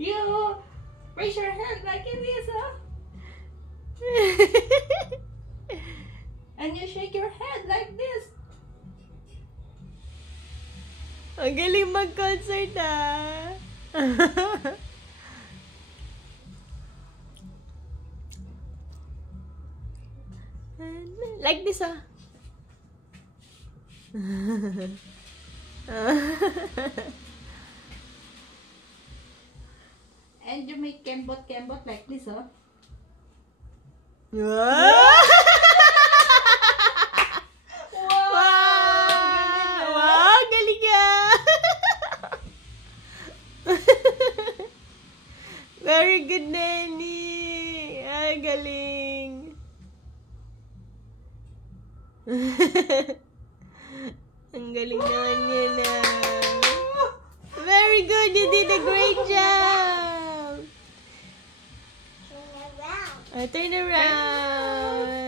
You raise your hand like this, huh? And you shake your head like this. Ang galing mag-concert, ah. Like this, ah. And you make kembot like this, huh? Wow! Wow! Galing ka! Very good, Nenny! Ay, galing! Ang galing naman yan, ah. Very good! You did a great job! Turn around! Turn around!